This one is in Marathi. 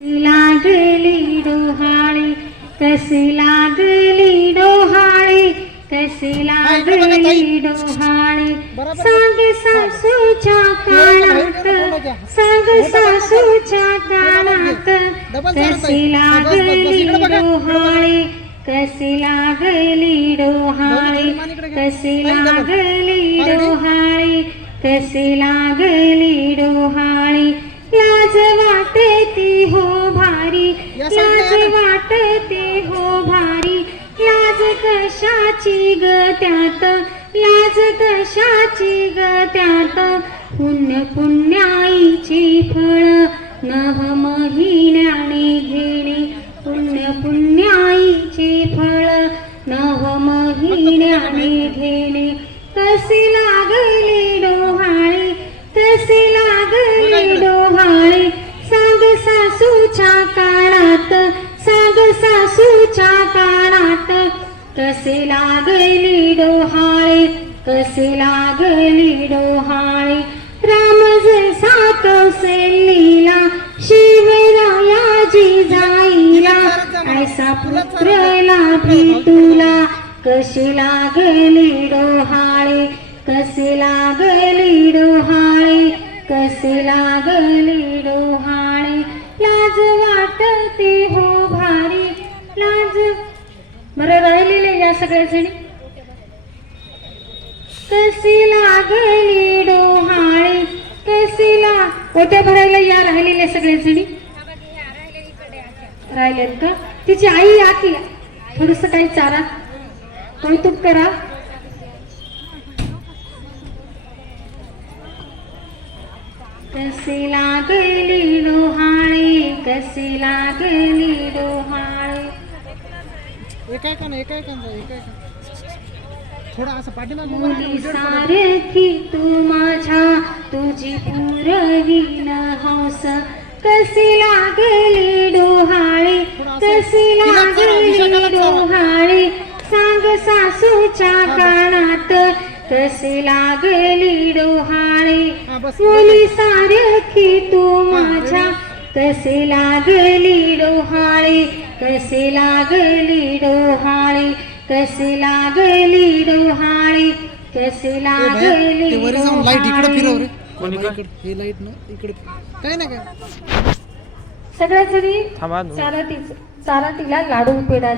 लागली डोहाळी कशी लागली डोहाळी कशी लागली डोहाळी सांग सासूच्या कानात सांग सासूच्या कानात कशी लागली डोहाळी कशी लागली डोहाळी कशी लागली डोहाळी कशी लागली डोहाळी लाज वाटती हो भारी लाज वाटती हो भारी लाज कशाची ग त्यात लाज कशाची ग त्यात पुण्य पुण्याईची फळ नव महिन्याने घेणे पुण्य पुण्याईची फळ नव महिन्याने घेणे कशी लागली डोहाळी कशी लागली डोहाळी सांग सासूच्या कानात सांग सासूच्या कानात कशी लागली डोहाळी कशी लागली डोहाळी राम जसा कौशलीला शिवरायाजी जाईला ऐसा पुत्रला भेटूला कशी लागली डोहाळी कशी लागली डोहाळी कशी लागली डोहाळी लाज वाटते हो भारी लाज बरं राहिलेले या सगळ्या जणी कशी लागली डोहाळी कशी ओट्या भरायला या राहिलेल्या सगळ्या जणी राहिलेत का तिची आई या की थोडस काही चारा कौतुक करा कशी लागली डोहाळी कशी लागली डोहाळी थोडा असं पाठीमागे मुली सारखी तू माझ्या तुझी पुरवीन हौस कशी लागली डोहाळी कशी लागली डोहाळी सांग सासूच्या कानात कशी लागली डोहाळी मुली सारखी तू माझ्या कशी लागली डोहाळी कशी लागली डोहाळी कशी लागली डोहाळी कशी लागली लाईट इकडे फिरव रे हे लाईट ना इकडे काय ना काय सगळ्या जणी चारा तिला लाडू पेढा